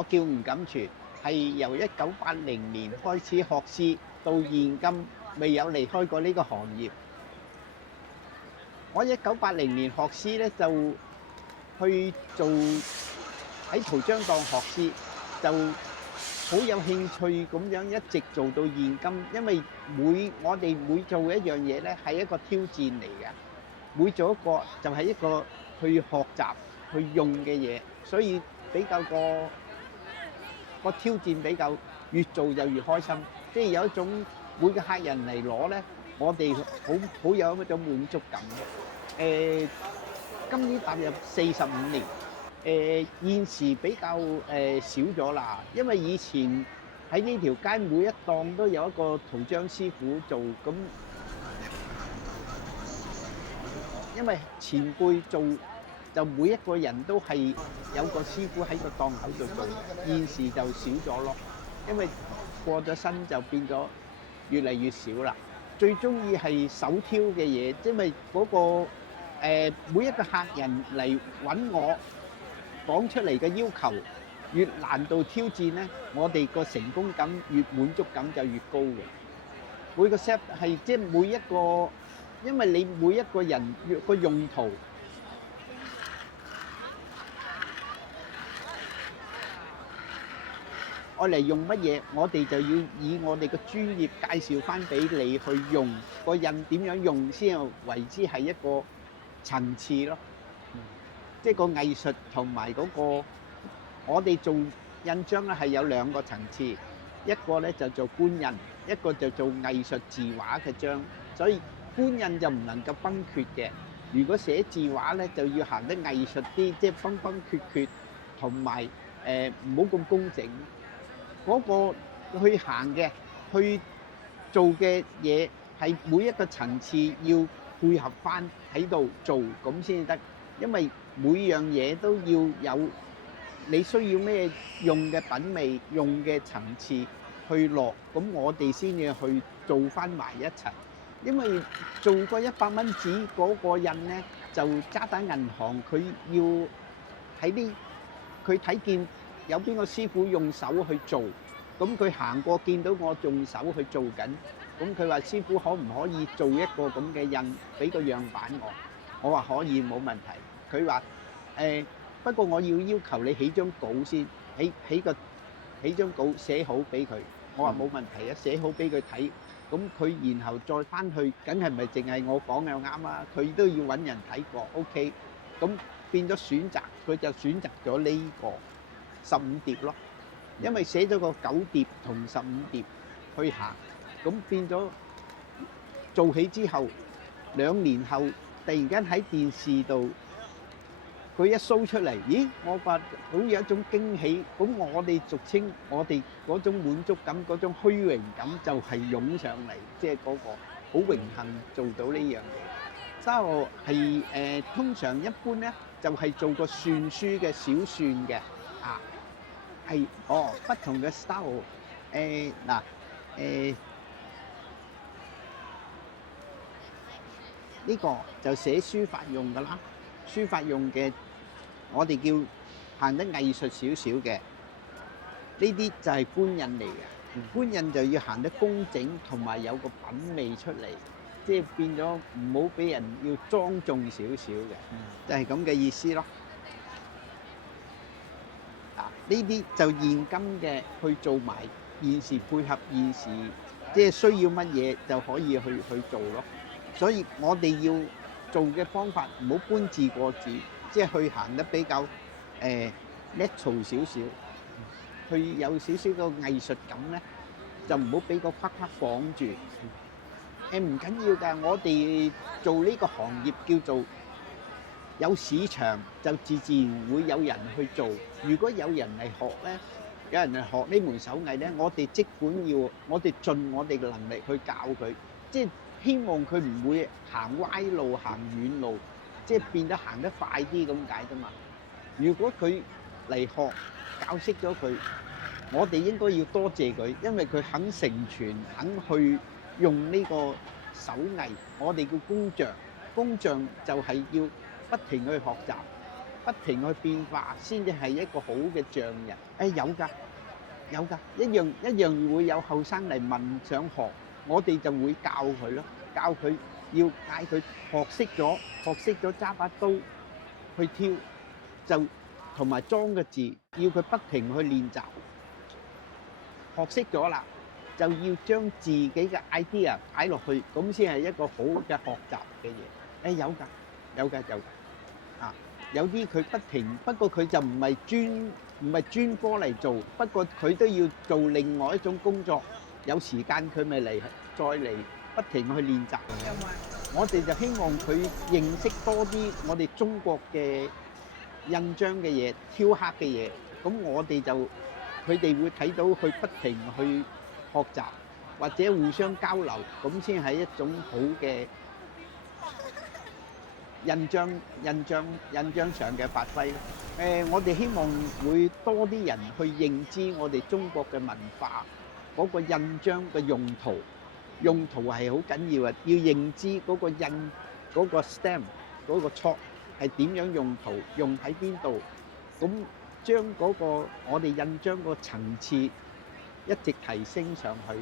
我叫吳錦全，係由1980年開始學師，到現今未有離開過呢個行業。我1980年學師咧，就去做喺塗漿檔學師，就好有興趣咁樣一直做到現今。因為我哋每做一樣嘢咧，係一個挑戰嚟嘅，每做一個就係一個去學習去用嘅嘢，所以比較個挑戰比較越做就越開心，即係有一種每個客人嚟攞咧，我哋好有一種滿足感。誒，今年踏入45年，現時比較少咗啦，因為以前喺呢條街每一檔都有一個塗漿師傅做，咁因為前輩做就每一個人都係有個師傅喺個檔口度做，現時就少咗咯，因為過咗身就變咗越嚟越少啦。最中意係手挑嘅嘢，因為嗰個每一個客人嚟揾我講出嚟嘅要求越難度挑戰咧，我哋個成功感越滿足感就越高嘅。每個 set 係即係每一個，因為你每一個人個用途。愛嚟用乜嘢，我哋就要以我哋嘅專業介紹翻俾你去用個印點樣用先為之係一個層次咯。即係個藝術同埋嗰個，我哋做印章咧係有兩個層次，一個咧就做官印，一個就做藝術字畫嘅章。所以官印就唔能夠崩缺嘅，如果寫字畫咧就要行得藝術啲，即係崩崩缺缺，同埋唔好咁工整。嗰個去行嘅，去做嘅嘢係每一個層次要配合翻喺度做咁先得，因為每樣嘢都要有你需要咩用嘅品味、用嘅層次去落，咁我哋先至去做翻埋一齊。因為做個100蚊紙嗰個印咧，就渣打銀行佢要喺啲佢睇見有邊個師傅用手去做，咁佢行過見到我用手去做緊，咁佢話師傅可唔可以做一個咁嘅印，俾個樣板我？我話可以，冇問題。佢話不過我要求你起張稿先，起張稿寫好俾佢。我話冇問題啊，寫好俾佢睇。咁佢然後再翻去，梗係唔係淨係我講又啱啊？佢都要揾人睇過，OK。咁變咗選擇，佢就選擇咗呢個15疊咯。因為寫咗個9疊同15疊去行，咁變咗做起之後，2年後突然間喺電視度，佢一 show 出嚟，咦！我覺好有一種驚喜，咁我哋俗稱我哋嗰種滿足感、嗰種虛榮感就係湧上嚟，即係嗰個好榮幸做到呢樣嘢。沙河係通常一般咧就係做個篆書嘅小篆嘅啊。係不同嘅 style。嗱呢個就寫書法用㗎啦，書法用嘅我哋叫行得藝術少少嘅，呢啲就係官印嚟嘅。官印就要行得工整，同埋有個品味出嚟，即係變咗唔好俾人要莊重少少嘅，就係咁嘅意思咯。呢啲就現今嘅去做埋，現時配合現時，即係需要乜嘢就可以去做咯。所以我哋要做嘅方法唔好搬字過紙，即係去行得比較natural少少，去有少少個藝術感咧，就唔好俾個框框綁住。唔緊要㗎，我哋做呢個行業叫做有市場，就自然會有人去做。如果有人嚟學咧，有人嚟學呢門手藝咧，我哋即管我哋盡我哋嘅能力去教佢，即係希望佢唔會行歪路、行遠路，即係變得行得快啲咁解啫嘛。如果佢嚟學，教識咗佢，我哋應該要多謝佢，因為佢肯成全，肯去用呢個手藝。我哋叫工匠，工匠就係要不停去學習。不停去變化，先至係一個好嘅匠人。有㗎，有㗎，一樣會有後生嚟問想學，我哋就會教佢咯，教佢要嗌佢學識咗揸把刀去挑，就同埋裝個字，要佢不停去練習。學識咗啦，就要將自己嘅 idea 擺落去，咁先係一個好嘅學習嘅嘢。有㗎，有㗎，有㗎。啊，有啲佢不停，不過佢就唔係專科嚟做，不過佢都要做另外一種工作。有時間佢咪嚟，再嚟不停去練習。我哋就希望佢認識多啲我哋中國嘅印章嘅嘢、雕刻嘅嘢。咁我哋就佢哋會睇到佢不停去學習，或者互相交流，咁先係一種好嘅印章上嘅發揮咯。我哋希望會多啲人去認知我哋中國嘅文化嗰個印章嘅用途係好緊要啊！要認知嗰個印嗰個 stamp 嗰個 chalk 係點樣用途，用喺邊度，咁將嗰個我哋印章個層次一直提升上去啦。